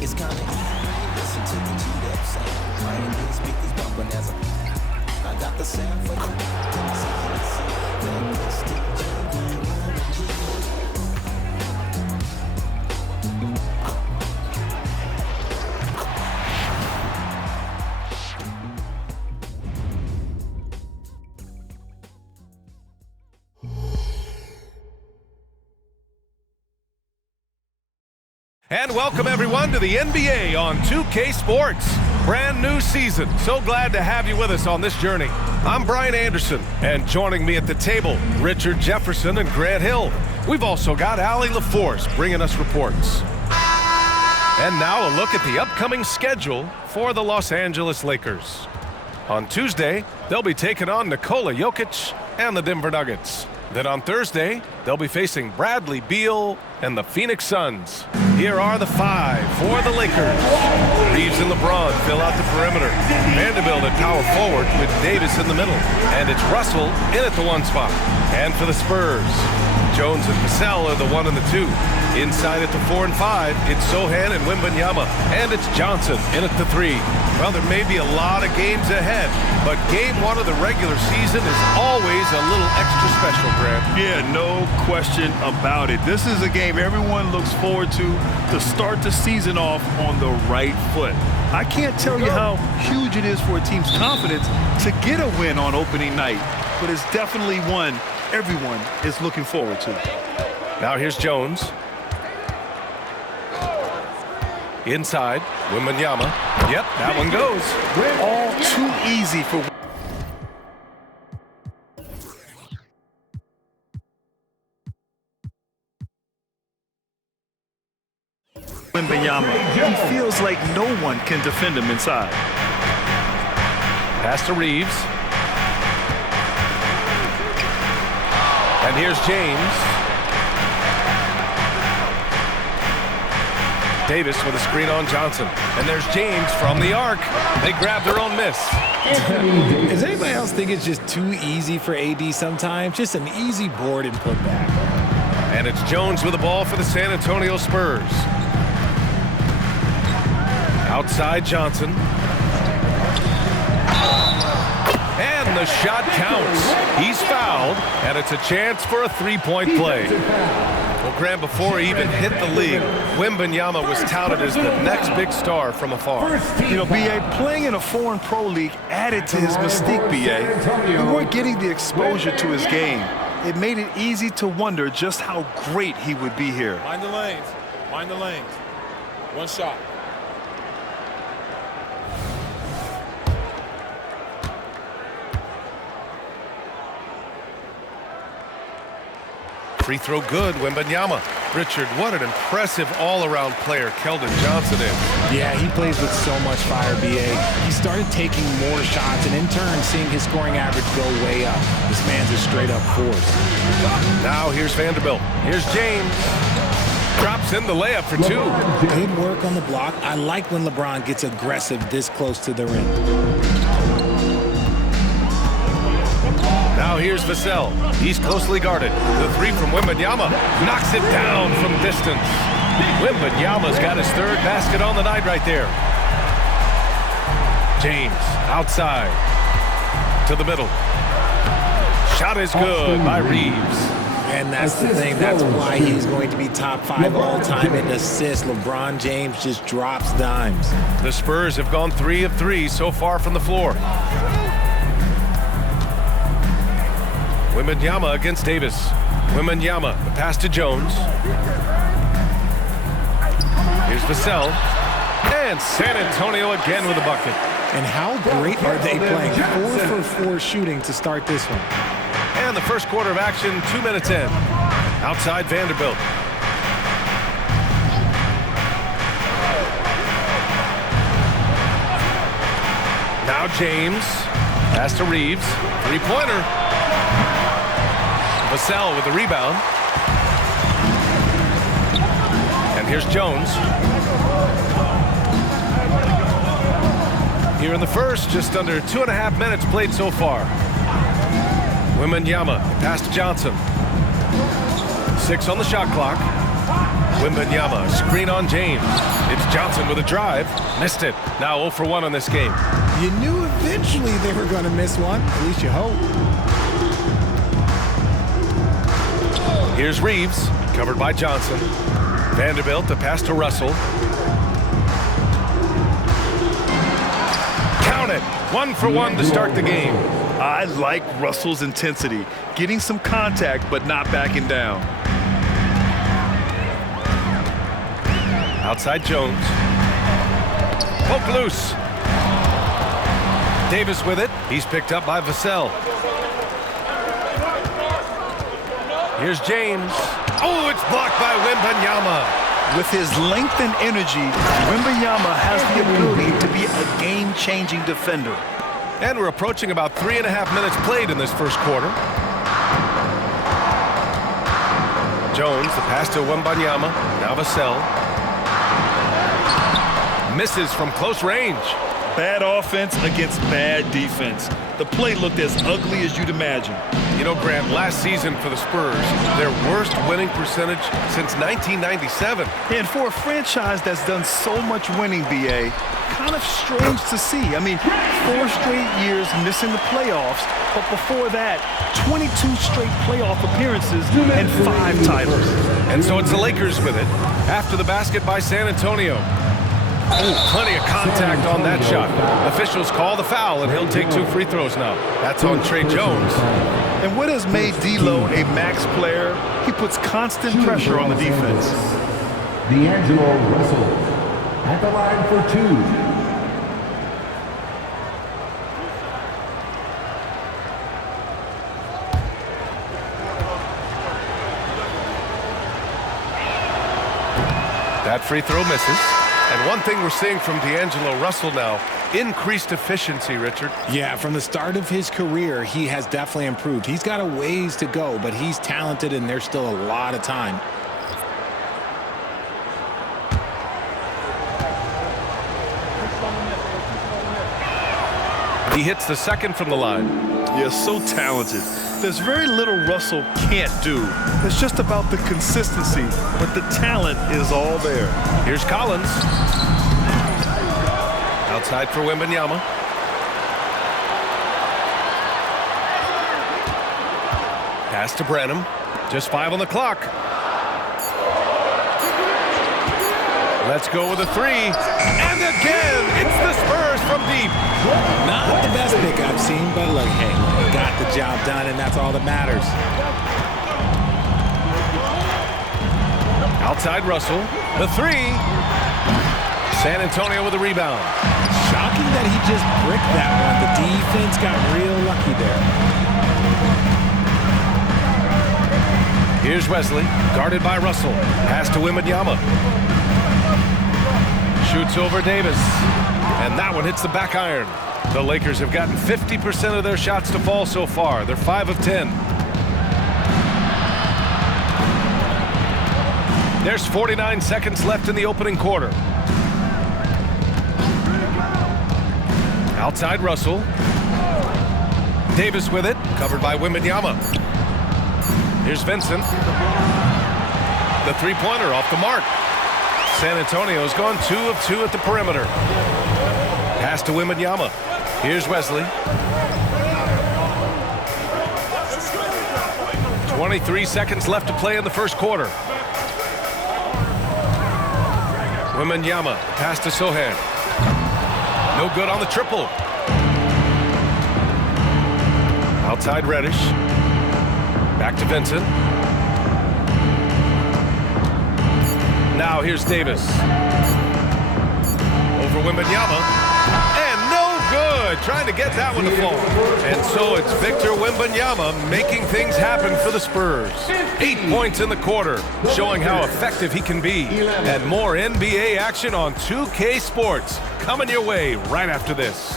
It's kinda easy, listen to the G up sound. Right here, speakers bumping as I got the sound for you. And welcome everyone to the NBA on 2K Sports. Brand new season. So glad to have you with us on this journey. I'm Brian Anderson, and joining me at the table, Richard Jefferson and Grant Hill. We've also got Allie LaForce bringing us reports. And now a look at the upcoming schedule for the Los Angeles Lakers. On Tuesday, they'll be taking on Nikola Jokic and the Denver Nuggets. Then on Thursday, they'll be facing Bradley Beal and the Phoenix Suns. Here are the five for the Lakers. Reeves and LeBron fill out the perimeter. Vanderbilt at power forward with Davis in the middle. And it's Russell in at the 1 spot. And for the Spurs, Jones and Vassell are the 1 and the 2. Inside at the 4 and 5, it's Sohan and Wembanyama. And it's Johnson in at the 3. Well, there may be a lot of games ahead, but game 1 of the regular season is always a little extra special, Grant. Yeah, no question about it. This is a game everyone looks forward to start the season off on the right foot. I can't tell you how huge it is for a team's confidence to get a win on opening night, but it's definitely one everyone is looking forward to. Now here's Jones. Inside, Wembanyama. Yep, that one goes. All too easy for Wembanyama. He feels like no one can defend him inside. Pass to Reeves. And here's James. Davis with a screen on Johnson. And there's James from the arc. They grab their own miss. Does anybody else think it's just too easy for AD sometimes? Just an easy board and put back. And it's Jones with the ball for the San Antonio Spurs. Outside Johnson. And the shot counts. He's fouled, and it's a chance for a three-point play. Well, Graham, before he even hit the league, Wembanyama was touted as the next big star from afar. You know, B.A., playing in a foreign pro league added to his mystique, B.A. We weren't getting the exposure to his game. It made it easy to wonder just how great he would be here. Mind the lanes. Mind the lanes. One shot. Free throw good, Wembanyama. Richard, what an impressive all-around player Keldon Johnson is. Yeah, he plays with so much fire, B.A. He started taking more shots and in turn seeing his scoring average go way up. This man's a straight-up force. Now here's Vanderbilt. Here's James. Drops in the layup for 2. Good work on the block. I like when LeBron gets aggressive this close to the rim. Now here's Vassell. He's closely guarded. The 3 from Wembanyama knocks it down from distance. Wembanyama's got his 3rd basket on the night right there. James outside to the middle. Shot is good by Reeves. And that's the thing. That's why he's going to be top 5 all-time in assists. LeBron James just drops dimes. The Spurs have gone 3 of 3 so far from the floor. Wembanyama against Davis. Wembanyama, the pass to Jones. Here's Vassell. And San Antonio again with a bucket. And how great are they playing? 4 for 4 shooting to start this one. And the first quarter of action, 2 minutes in. Outside Vanderbilt. Now James. Pass to Reeves. 3-pointer. Vassell with the rebound. And here's Jones. Here in the first, just under 2.5 minutes played so far. Wembanyama, pass to Johnson. 6 on the shot clock. Wembanyama, screen on James. It's Johnson with a drive. Missed it. Now 0 for 1 on this game. You knew eventually they were going to miss one. At least you hope. Here's Reeves, covered by Johnson. Vanderbilt, the pass to Russell. Count it. 1 for 1 to start the game. I like Russell's intensity, getting some contact but not backing down. Outside Jones. Poke loose. Davis with it. He's picked up by Vassell. Here's James. Oh, it's blocked by Wembanyama. With his length and energy, Wembanyama has the ability to be a game-changing defender. And we're approaching about 3.5 minutes played in this first quarter. Jones, the pass to Wembanyama. Now Vassell. Misses from close range. Bad offense against bad defense. The play looked as ugly as you'd imagine. You know, Grant, last season for the Spurs, their worst winning percentage since 1997. And for a franchise that's done so much winning, B.A., kind of strange to see. I mean, 4 straight years missing the playoffs, but before that, 22 straight playoff appearances and 5 titles. And so it's the Lakers with it. After the basket by San Antonio. Oh, plenty of contact on that shot. Officials call the foul, and he'll take 2 free throws now. That's on Trey Jones. And what has made D'Lo a max player? He puts constant pressure on the defense. D'Angelo Russell at the line for 2. That free throw misses. And one thing we're seeing from D'Angelo Russell now, increased efficiency, Richard. Yeah, from the start of his career, he has definitely improved. He's got a ways to go, but he's talented, and there's still a lot of time. He hits the second from the line. Yeah, so talented. There's very little Russell can't do. It's just about the consistency, but the talent is all there. Here's Collins. Outside for Wembanyama. Pass to Branham. Just 5 on the clock. Let's go with a 3. And again, it's the Spurs from deep. Not the best pick I've seen, but look, hey, got the job done, and that's all that matters. Outside Russell, the 3. San Antonio with a rebound. Shocking that he just bricked that one. The defense got real lucky there. Here's Wesley, guarded by Russell. Pass to Wembanyama. Shoots over Davis. And that one hits the back iron. The Lakers have gotten 50% of their shots to fall so far. They're 5 of 10. There's 49 seconds left in the opening quarter. Outside Russell. Davis with it, covered by Wembanyama. Here's Vincent. The three-pointer off the mark. San Antonio's gone 2 of 2 at the perimeter. Pass to Wembanyama. Here's Wesley. 23 seconds left to play in the first quarter. Wembanyama, pass to Sohan. No good on the triple. Outside Reddish. Back to Vincent. Now here's Davis. Over Wembanyama. And no good. Trying to get that one to fall. And so it's Victor Wembanyama making things happen for the Spurs. 8 points in the quarter, showing how effective he can be. And more NBA action on 2K Sports coming your way right after this.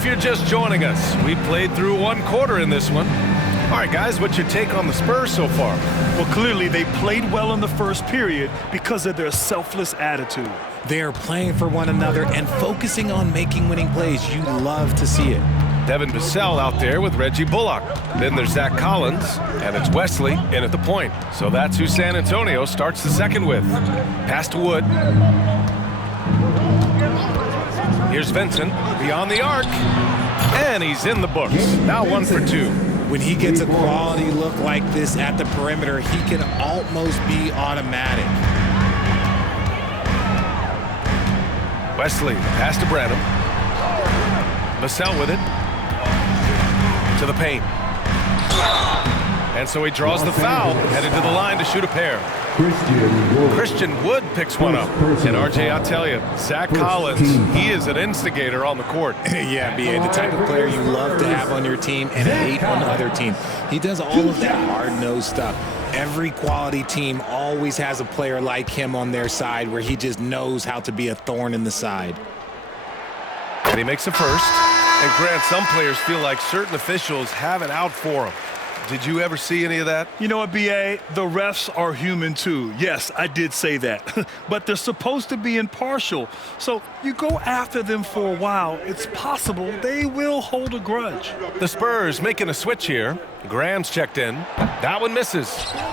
If you're just joining us, we played through one quarter in this one. All right, guys, what's your take on the Spurs so far? Well, clearly they played well in the first period because of their selfless attitude. They are playing for one another and focusing on making winning plays. You love to see it. Devin Vassell out there with Reggie Bullock. Then there's Zach Collins, and it's Wesley in at the point. So that's who San Antonio starts the second with. Pass to Wood. Here's Vincent beyond the arc, and he's in the books. Now 1 for 2. When he gets a quality look like this at the perimeter, he can almost be automatic. Wesley, pass to Branham. Vassell with it. To the paint. And so he draws the foul, headed to the line to shoot a pair. Christian Wood picks one up. And RJ, I'll tell you, Zach Collins, he is an instigator on the court. Yeah, B.A., the type of player you love to have on your team and hate on the other team. He does all of that hard-nosed stuff. Every quality team always has a player like him on their side where he just knows how to be a thorn in the side. And he makes a first. And Grant, some players feel like certain officials have it out for them. Did you ever see any of that? You know what, B.A.? The refs are human too. Yes, I did say that. But they're supposed to be impartial. So you go after them for a while, it's possible they will hold a grudge. The Spurs making a switch here. Graham's checked in. That one misses.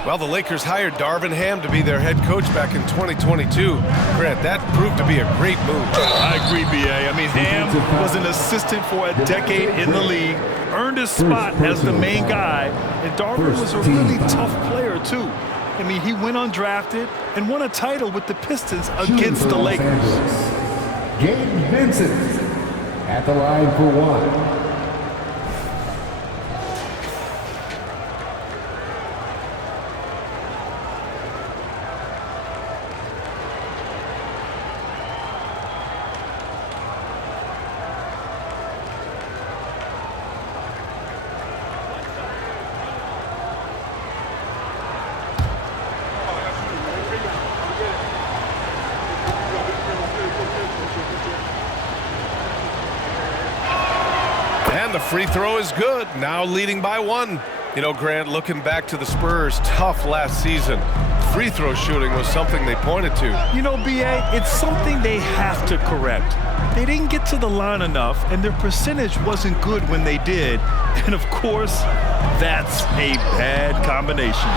Well, the Lakers hired Darvin Ham to be their head coach back in 2022. Grant, that proved to be a great move. I agree, B.A. I mean, Ham was an assistant for a decade in the league, earned his spot as the main guy, and Darvin was a really tough player, too. I mean, he went undrafted and won a title with the Pistons against the Lakers. Gabe Vincent at the line for one. And the free throw is good, now leading by 1. You know, Grant, looking back to the Spurs' tough last season, free throw shooting was something they pointed to. You know, B.A., it's something they have to correct. They didn't get to the line enough, and their percentage wasn't good when they did. And, of course, that's a bad combination.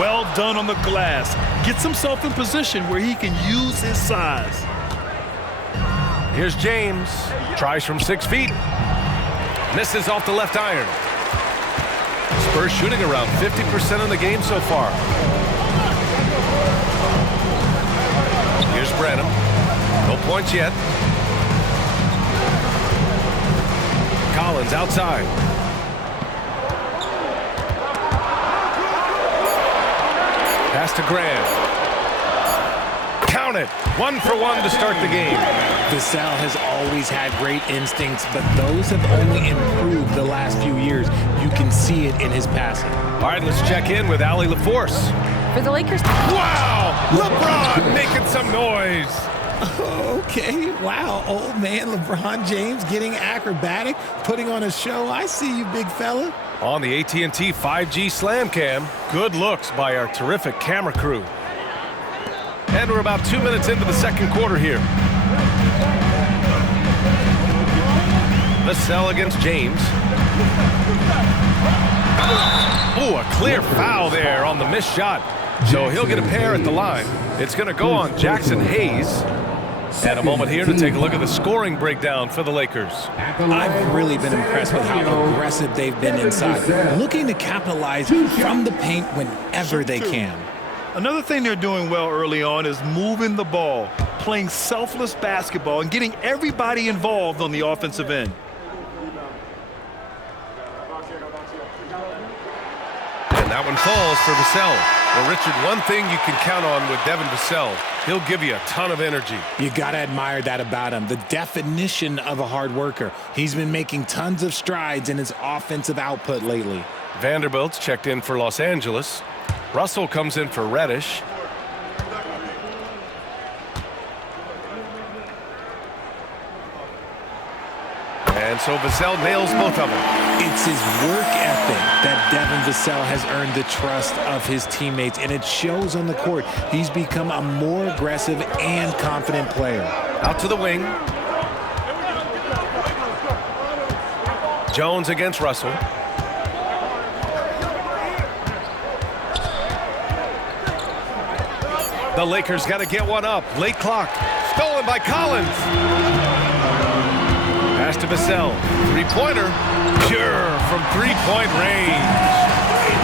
Well done on the glass. Gets himself in position where he can use his size. Here's James. Tries from 6 feet. Misses off the left iron. Spurs shooting around 50% in the game so far. Here's Branham. No points yet. Collins outside. Pass to Graham. Count it. 1 for 1 to start the game. Vassell has always had great instincts, but those have only improved the last few years. You can see it in his passing. All right, let's check in with Allie LaForce. For the Lakers. Wow! LeBron making some noise. Okay, wow, old man LeBron James getting acrobatic, putting on a show. I see you, big fella. On the AT&T 5G Slam Cam, good looks by our terrific camera crew. And we're about 2 minutes into the second quarter here. Vassell against James. Oh, a clear foul there on the missed shot. So he'll get a pair at the line. It's going to go on Jackson Hayes. And a moment here to take a look at the scoring breakdown for the Lakers. I've really been impressed with how aggressive they've been inside, looking to capitalize from the paint whenever they can. Another thing they're doing well early on is moving the ball, playing selfless basketball, and getting everybody involved on the offensive end. And that one falls for Vassell. Well, Richard, one thing you can count on with Devin Vassell, he'll give you a ton of energy. You got to admire that about him, the definition of a hard worker. He's been making tons of strides in his offensive output lately. Vanderbilt's checked in for Los Angeles. Russell comes in for Reddish. And so Vassell nails both of them. It's his work ethic that Devin Vassell has earned the trust of his teammates, and it shows on the court. He's become a more aggressive and confident player. Out to the wing. Jones against Russell. The Lakers got to get one up. Late clock. Stolen by Collins. Pass to Vassell. Three-pointer. Pure from three-point range.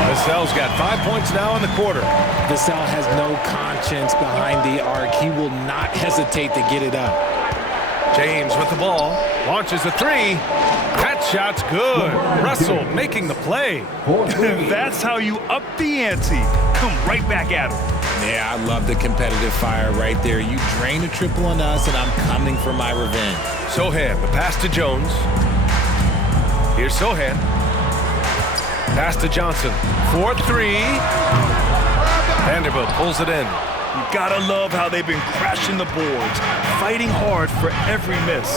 Vassell's got 5 points now in the quarter. Vassell has no conscience behind the arc. He will not hesitate to get it up. James with the ball. Launches a three. That shot's good. Russell making the play. That's how you up the ante. Come right back at him. Yeah, I love the competitive fire right there. You drain a triple on us, and I'm coming for my revenge. Sohan, the pass to Jones. Here's Sohan. Pass to Johnson. 4-3. Vanderbilt pulls it in. You gotta love how they've been crashing the boards, fighting hard for every miss.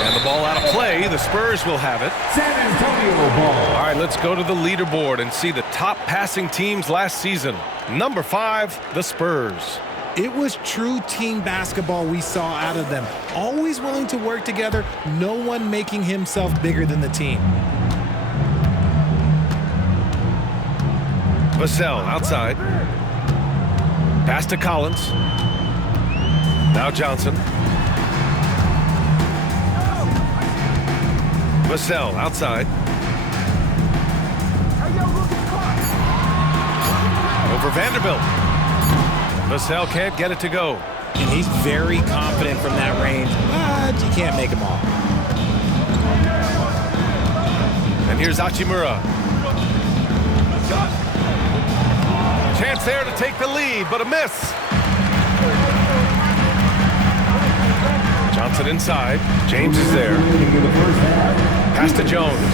And the ball out of play. The Spurs will have it. San Antonio ball. All right, let's go to the leaderboard and see the top passing teams last season. Number 5, the Spurs. It was true team basketball we saw out of them. Always willing to work together, no one making himself bigger than the team. Vassell outside. Pass to Collins. Now Johnson. Vassell outside. Over Vanderbilt. Vassell can't get it to go. And he's very confident from that range, but you can't make him all. And here's Hachimura. Chance there to take the lead, but a miss. Johnson inside. James is there. Pass to Jones.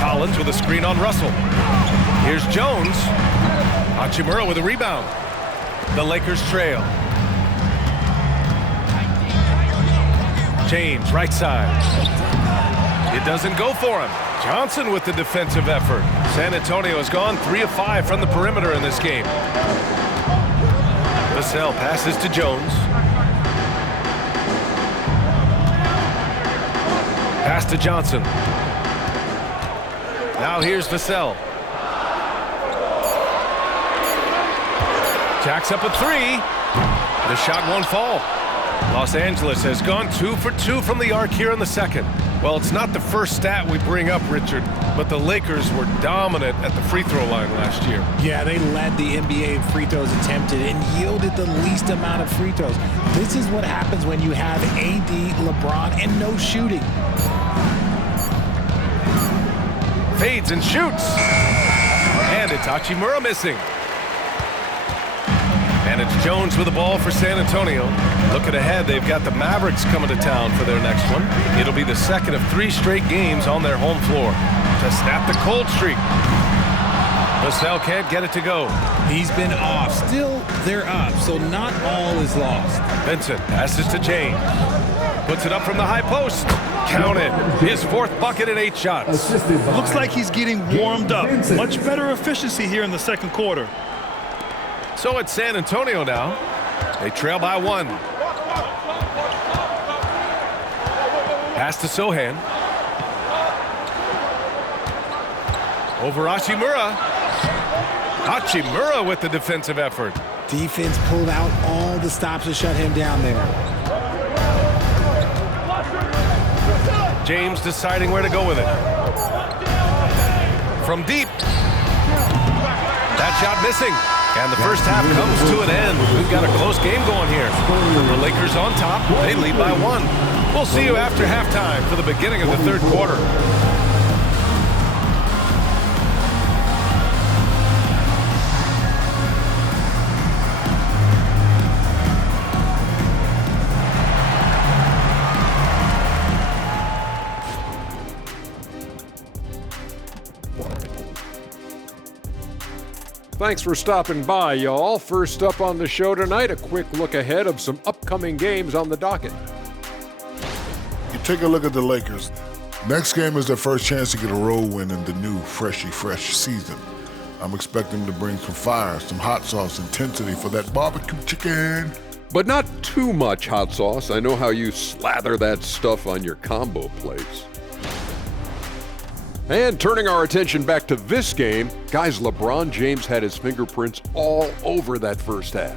Collins with a screen on Russell. Here's Jones. Hachimura with a rebound. The Lakers trail. James, right side. It doesn't go for him. Johnson with the defensive effort. San Antonio has gone 3 of 5 from the perimeter in this game. Vassell passes to Jones. Pass to Johnson. Now here's Vassell. Jacks up a three. The shot won't fall. Los Angeles has gone 2 for 2 from the arc here in the second. Well, it's not the first stat we bring up, Richard, but the Lakers were dominant at the free throw line last year. Yeah, they led the NBA in free throws attempted and yielded the least amount of free throws. This is what happens when you have AD, LeBron, and no shooting. Fades and shoots. And it's Hachimura missing. And it's Jones with the ball for San Antonio. Looking ahead, they've got the Mavericks coming to town for their next one. It'll be the second of 3 straight games on their home floor to snap the cold streak. Vassell can't get it to go. He's been off. Still, they're up, so not all is lost. Vincent passes to James. Puts it up from the high post. Count it. His 4th bucket in 8 shots. Looks like he's getting warmed up. Much better efficiency here in the second quarter. So it's San Antonio now. They trail by 1. Pass to Sohan. Over Hachimura. Hachimura with the defensive effort. Defense pulled out all the stops to shut him down there. James deciding where to go with it. From deep. That shot missing. And the first half comes to an end. We've got a close game going here. The Lakers on top. They lead by 1. We'll see you after halftime for the beginning of the third quarter. Thanks for stopping by, y'all. First up on the show tonight, a quick look ahead of some upcoming games on the docket. take a look at the Lakers. Next game is their first chance to get a road win in the new fresh season. I'm expecting them to bring some fire, some hot sauce intensity for that barbecue chicken. But not too much hot sauce. I know how you slather that stuff on your combo plates. And turning our attention back to this game, guys, LeBron James had his fingerprints all over that first half.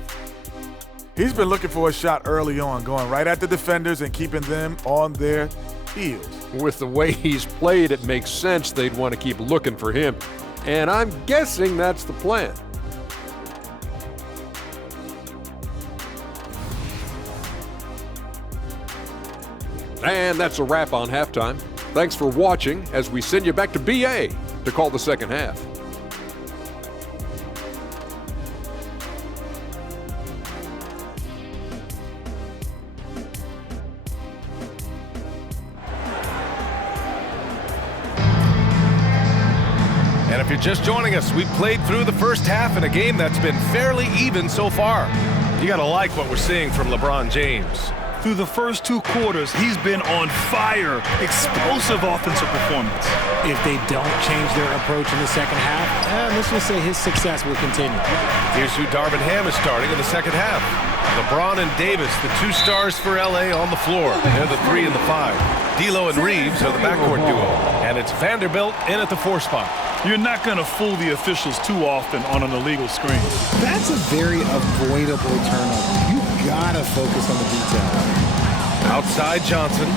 He's been looking for a shot early on, going right at the defenders and keeping them on their heels. With the way he's played, it makes sense they'd want to keep looking for him. And I'm guessing that's the plan. And that's a wrap on halftime. Thanks for watching as we send you back to BA to call the second half. And if you're just joining us, we played through the first half in a game that's been fairly even so far. You gotta like what we're seeing from LeBron James. Through the first 2 quarters, he's been on fire. Explosive offensive performance. If they don't change their approach in the second half, let's just say his success will continue. Here's who Darvin Ham is starting in the second half. LeBron and Davis, the 2 stars for LA on the floor. They're the 3 and the 5. D'Lo and Reeves are the backcourt duo. And it's Vanderbilt in at the 4 spot. You're not going to fool the officials too often on an illegal screen. That's a very avoidable turnover. You gotta focus on the detail. Outside Johnson.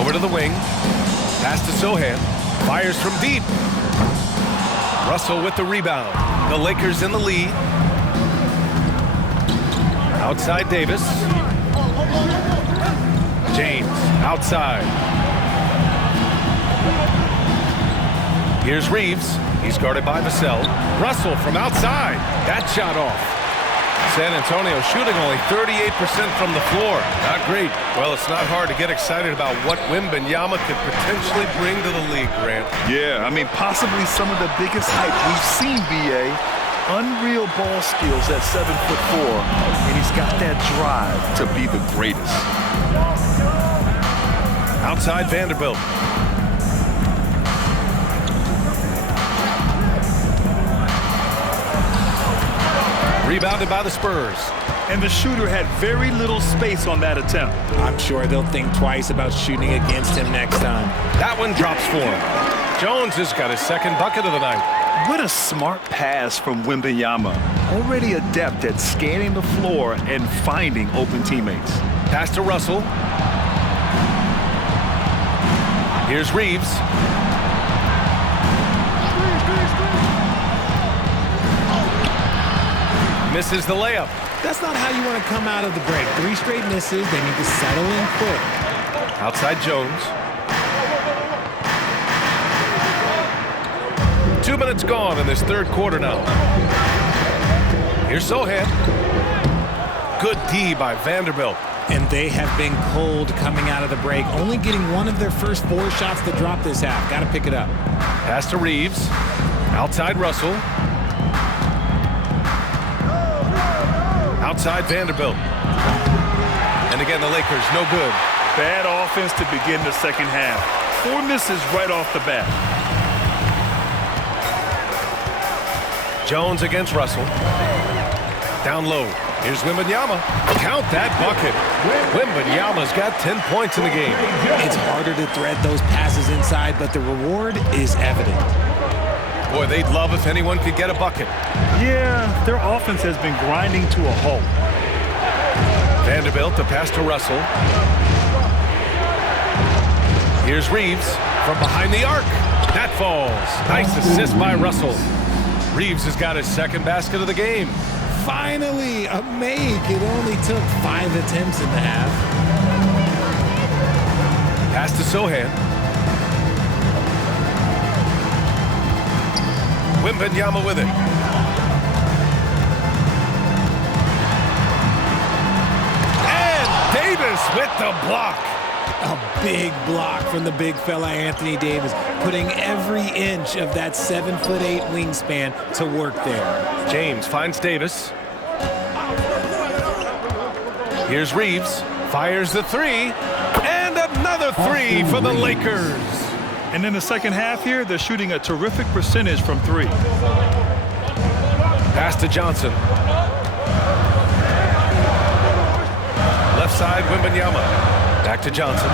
Over to the wing. Pass to Sohan. Fires from deep. Russell with the rebound. The Lakers in the lead. Outside Davis. James outside. Here's Reeves. He's guarded by Vassell. Russell from outside. That shot off. San Antonio shooting only 38% from the floor. Not great. Well, it's not hard to get excited about what Wembanyama could potentially bring to the league, Grant. Yeah, I mean, possibly some of the biggest hype we've seen, BA. Unreal ball skills at 7'4", and he's got that drive to be the greatest. Outside Vanderbilt. Rebounded by the Spurs. And the shooter had very little space on that attempt. I'm sure they'll think twice about shooting against him next time. That one drops for him. Jones has got his second bucket of the night. What a smart pass from Wembanyama. Already adept at scanning the floor and finding open teammates. Pass to Russell. Here's Reeves. Misses the layup. That's not how you want to come out of the break. 3 straight misses. They need to settle in quick. Outside Jones. 2 minutes gone in this third quarter now. Here's Sohan. Good D by Vanderbilt. And they have been cold coming out of the break. Only getting one of their first 4 shots to drop this half. Got to pick it up. Pass to Reeves. Outside Russell. Outside Vanderbilt. And again, the Lakers, no good. Bad offense to begin the second half. 4 misses right off the bat. Jones against Russell. Down low. Here's Wembanyama. Count that bucket. Wembanyama's got 10 points in the game. It's harder to thread those passes inside, but the reward is evident. Boy, they'd love if anyone could get a bucket. Yeah, their offense has been grinding to a halt. Vanderbilt, the pass to Russell. Here's Reeves from behind the arc. That falls. Nice assist by Russell. Reeves has got his second basket of the game. Finally, a make. It only took 5 attempts in the half. Pass to Sohan. Wembanyama with it. And Davis with the block. A big block from the big fella Anthony Davis, putting every inch of that 7'8" wingspan to work there. James finds Davis. Here's Reeves Fires the three, and another three for the Lakers. And in the second half here, they're shooting a terrific percentage from three. Pass to Johnson. Left side, Wembanyama. Back to Johnson.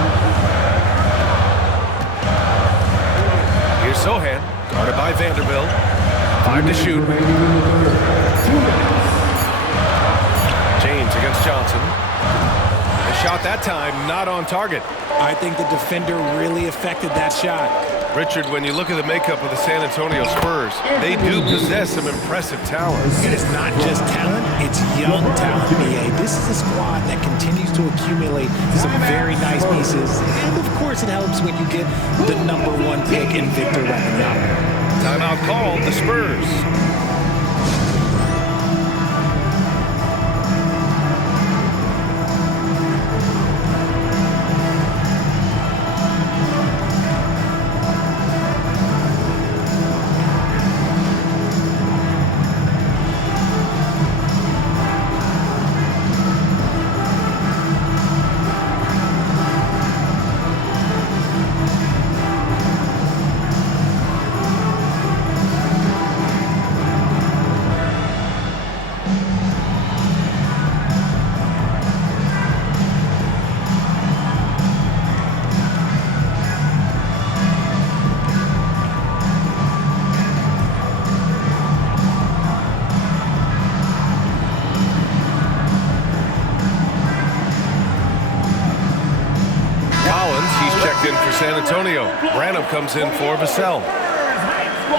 Here's Sohan, guarded by Vanderbilt. 5 to shoot. James against Johnson. The shot that time not on target. I think the defender really affected that shot. Richard, when you look at the makeup of the San Antonio Spurs, they do possess some impressive talent. And it's not just talent, it's young talent, BA. This is a squad that continues to accumulate some very nice pieces. And of course it helps when you get the #1 pick in Victor Wembanyama. Timeout called, the Spurs. In for San Antonio. Branham comes in for Vassell.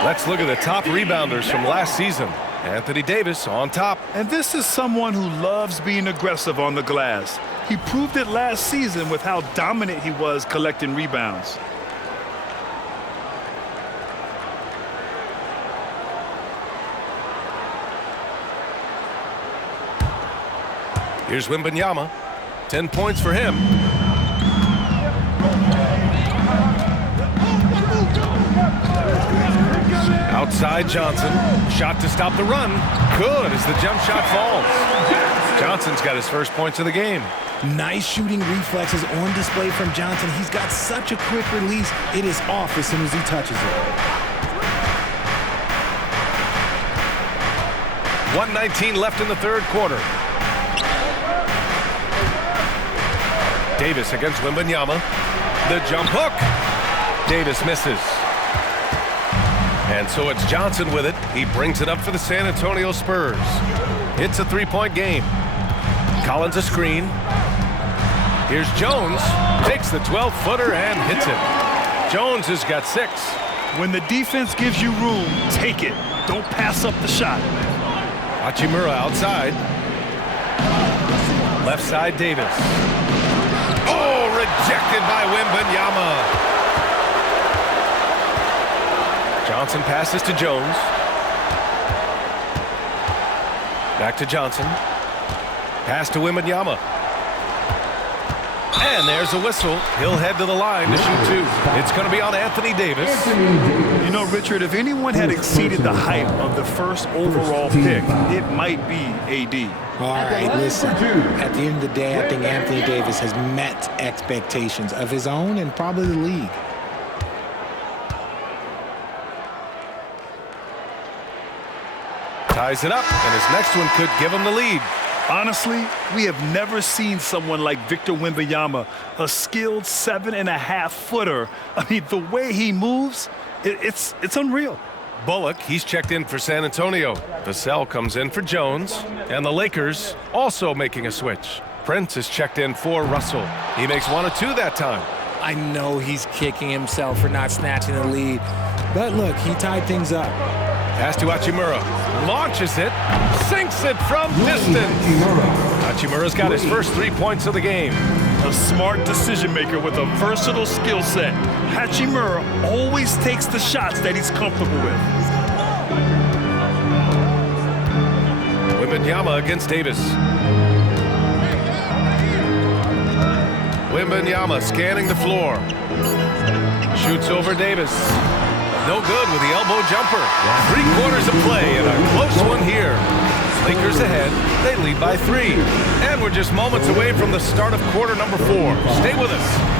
Let's look at the top rebounders from last season. Anthony Davis on top. And this is someone who loves being aggressive on the glass. He proved it last season with how dominant he was collecting rebounds. Here's Wembanyama. 10 points for him. Outside Johnson. Shot to stop the run. Good as the jump shot falls. Johnson's got his first points of the game. Nice shooting reflexes on display from Johnson. He's got such a quick release. It is off as soon as he touches it. 1:19 left in the third quarter. Davis against Wembanyama. The jump hook. Davis misses. And so it's Johnson with it. He brings it up for the San Antonio Spurs. It's a three-point game. Collins a screen. Here's Jones. Takes the 12-footer and hits it. Jones has got 6. When the defense gives you room, take it. Don't pass up the shot. Hachimura outside. Left side Davis. Oh, rejected by Wembanyama. Johnson passes to Jones. Back to Johnson. Pass to Wembanyama. And there's a whistle. He'll head to the line to shoot 2. It's going to be on Anthony Davis. You know, Richard, if anyone had exceeded the hype of the first overall pick, it might be AD. All right, listen. At the end of the day, I think Anthony Davis has met expectations of his own and probably the league. Ties it up, and his next one could give him the lead. Honestly, we have never seen someone like Victor Wembanyama, a skilled 7.5-footer. I mean, the way he moves, it's unreal. Bullock, he's checked in for San Antonio. Vassell comes in for Jones, and the Lakers also making a switch. Prince is checked in for Russell. He makes 1 of 2 that time. I know he's kicking himself for not snatching the lead, but look, he tied things up. Pass to Hachimura. Launches it. Sinks it from distance. Hachimura's got his first 3 points of the game. A smart decision maker with a versatile skill set. Hachimura always takes the shots that he's comfortable with. Wembanyama against Davis. Wembanyama scanning the floor. Shoots over Davis. No good with the elbow jumper. 3 quarters of play and a close one here. Lakers ahead. They lead by 3. And we're just moments away from the start of quarter number 4. Stay with us.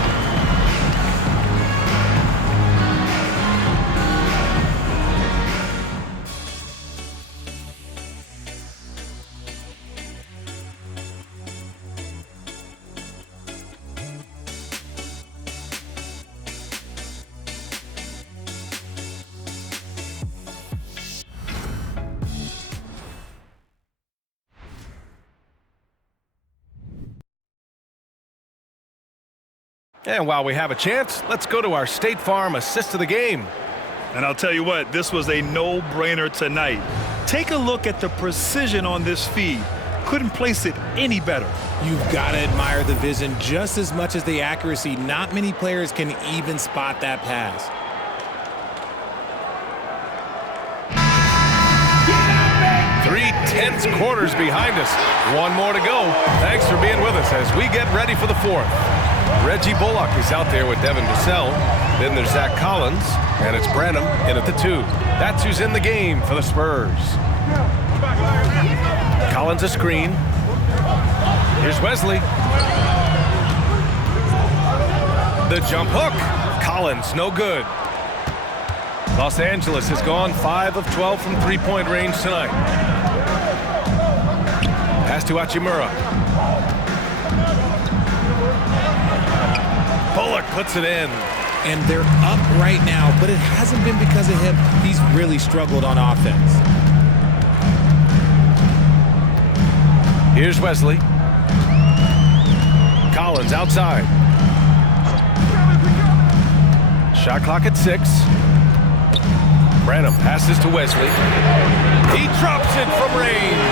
And while we have a chance, let's go to our State Farm assist of the game. And I'll tell you what, this was a no-brainer tonight. Take a look at the precision on this feed. Couldn't place it any better. You've got to admire the vision just as much as the accuracy. Not many players can even spot that pass. Three tense quarters behind us. One more to go. Thanks for being with us as we get ready for the 4th. Reggie Bullock is out there with Devin Vassell. Then there's Zach Collins, and it's Branham in at the 2. That's who's in the game for the Spurs. Collins a screen. Here's Wesley. The jump hook. Collins, no good. Los Angeles has gone 5 of 12 from three-point range tonight. Pass to Hachimura. Bullock puts it in. And they're up right now, but it hasn't been because of him. He's really struggled on offense. Here's Wesley. Collins outside. Shot clock at 6. Branham passes to Wesley. He drops it from range.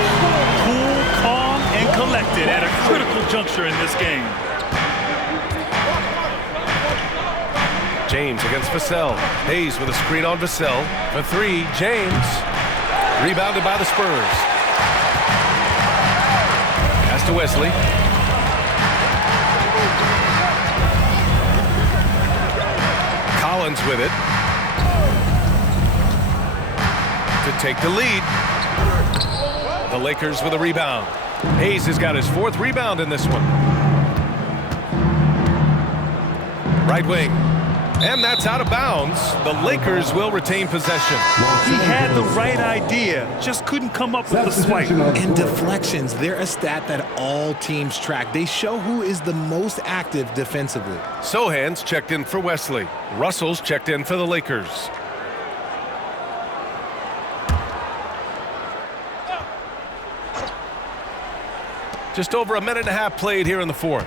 Cool, calm, and collected at a critical juncture in this game. James against Vassell. Hayes with a screen on Vassell. For 3, James. Rebounded by the Spurs. Pass to Wesley. Collins with it. To take the lead. The Lakers with a rebound. Hayes has got his 4th rebound in this one. Right wing. And that's out of bounds. The Lakers will retain possession. He had the right idea, just couldn't come up with the swipe. And deflections, they're a stat that all teams track. They show who is the most active defensively. Sohan's checked in for Wesley. Russell's checked in for the Lakers. Just over a minute and a half played here in the 4th.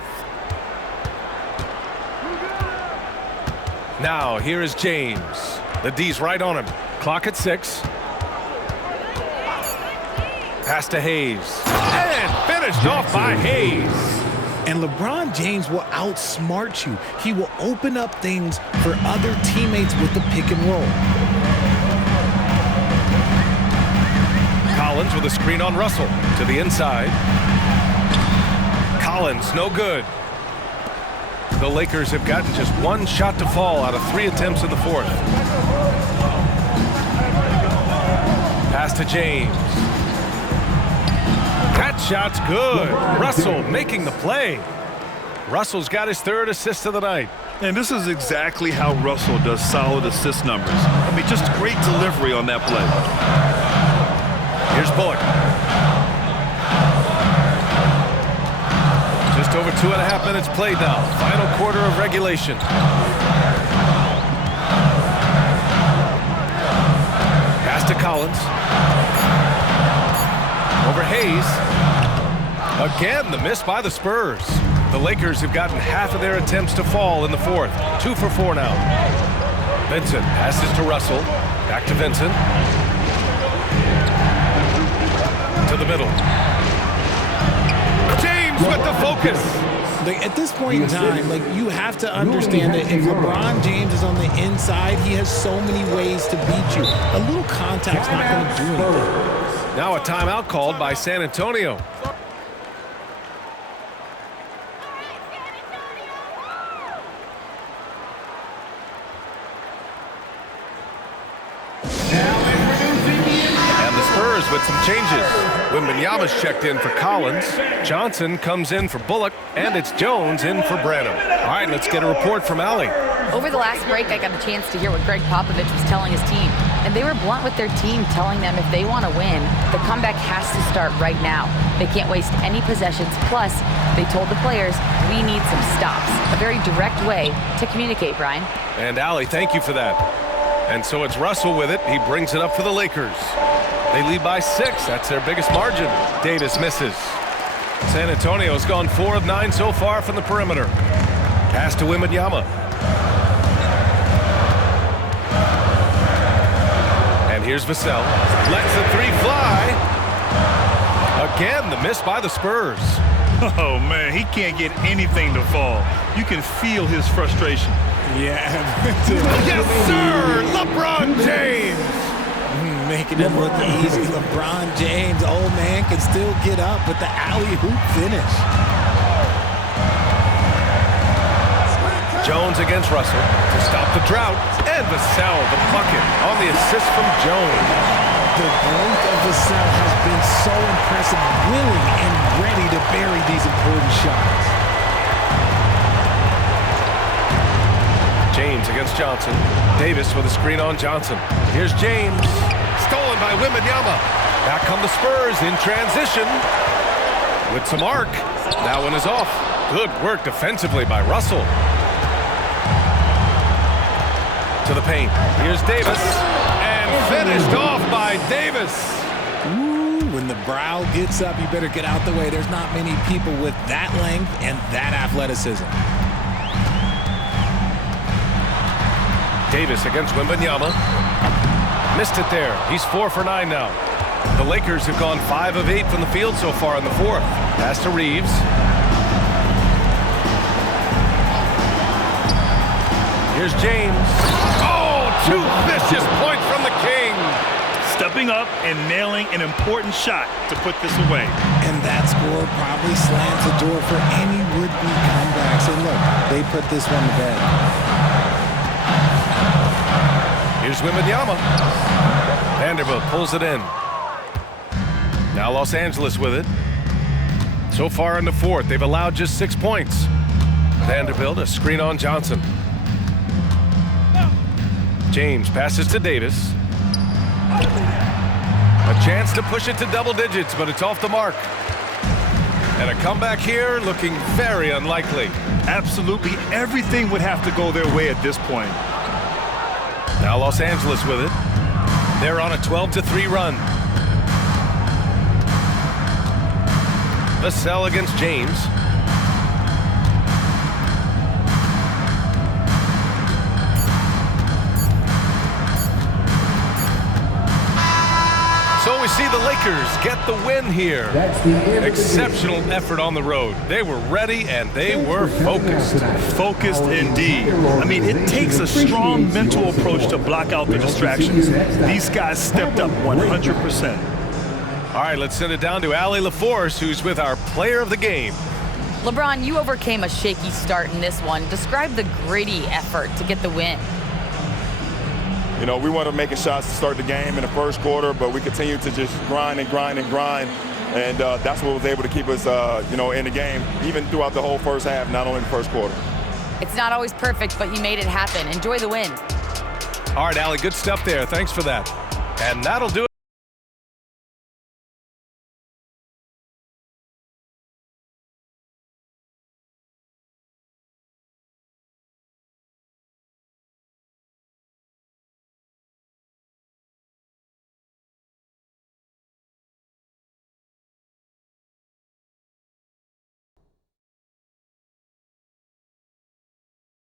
Now, here is James. The D's right on him. Clock at 6. Pass to Hayes. And finished off by Hayes. And LeBron James will outsmart you. He will open up things for other teammates with the pick and roll. Collins with a screen on Russell. To the inside. Collins, no good. The Lakers have gotten just 1 shot to fall out of 3 attempts in the 4th. Pass to James. That shot's good. Russell making the play. Russell's got his 3rd assist of the night. And this is exactly how Russell does solid assist numbers. I mean, just great delivery on that play. Here's Bullock. Just over 2.5 minutes played now. Final quarter of regulation. Pass to Collins. Over Hayes. Again, the miss by the Spurs. The Lakers have gotten half of their attempts to fall in the 4th. 2 for 4 now. Vincent passes to Russell. Back to Vincent. To the middle. James with the focus. Like, at this point in time, you have to understand that if LeBron James is on the inside, he has so many ways to beat you. A little contact's not going to do anything. Now a timeout called by San Antonio. And the Spurs Spurs with some changes. Wembanyama's checked in for Collins. Johnson comes in for Bullock, and it's Jones in for Branham. All right, let's get a report from Allie. Over the last break, I got a chance to hear what Greg Popovich was telling his team. And they were blunt with their team, telling them if they want to win, the comeback has to start right now. They can't waste any possessions. Plus, they told the players, we need some stops. A very direct way to communicate, Brian. And Allie, thank you for that. And so it's Russell with it. He brings it up for the Lakers. They lead by 6. That's their biggest margin. Davis misses. San Antonio's gone 4 of 9 so far from the perimeter. Pass to Wembanyama. And here's Vassell. Lets the 3 fly. Again, the miss by the Spurs. Oh, man, he can't get anything to fall. You can feel his frustration. Yeah. Yes, sir! LeBron James! Making it look easy. LeBron James, old man, can still get up with the alley-oop finish. Jones against Russell to stop the drought. And Vassell, the bucket on the assist from Jones. The growth of Vassell has been so impressive, willing and ready to bury these important shots. James against Johnson. Davis with a screen on Johnson. Here's James. Stolen by Wembanyama. Back come the Spurs in transition. With some arc. That one is off. Good work defensively by Russell. To the paint. Here's Davis. And finished off by Davis. Ooh, when the brow gets up, you better get out the way. There's not many people with that length and that athleticism. Davis against Wembanyama. Missed it there. He's 4 for 9 now. The Lakers have gone 5 of 8 from the field so far in the 4th. Pass to Reeves. Here's James. Oh, 2 vicious points from the King. Stepping up and nailing an important shot to put this away. And that score probably slams the door for any would-be comebacks. And look, they put this one to bed. Here's Wembanyama. Vanderbilt pulls it in. Now Los Angeles with it. So far in the 4th, they've allowed just 6 points. Vanderbilt, a screen on Johnson. James passes to Davis. A chance to push it to double digits, but it's off the mark. And a comeback here looking very unlikely. Absolutely everything would have to go their way at this point. Now Los Angeles with it. They're on a 12-3 run. Vassell against James. So we see the Lakers get the win here. Exceptional effort on the road. They were ready and they were focused. Focused indeed. I mean, it takes a strong mental approach to block out the distractions. These guys stepped up 100%. All right, let's send it down to Allie LaForce, who's with our player of the game. LeBron, you overcame a shaky start in this one. Describe the gritty effort to get the win. You know, we wanted making shots to start the game in the first quarter, but we continued to just grind and grind and grind. And that's what was able to keep us, in the game, even throughout the whole first half, not only the first quarter. It's not always perfect, but you made it happen. Enjoy the win. All right, Allie, good stuff there. Thanks for that. And that'll do it.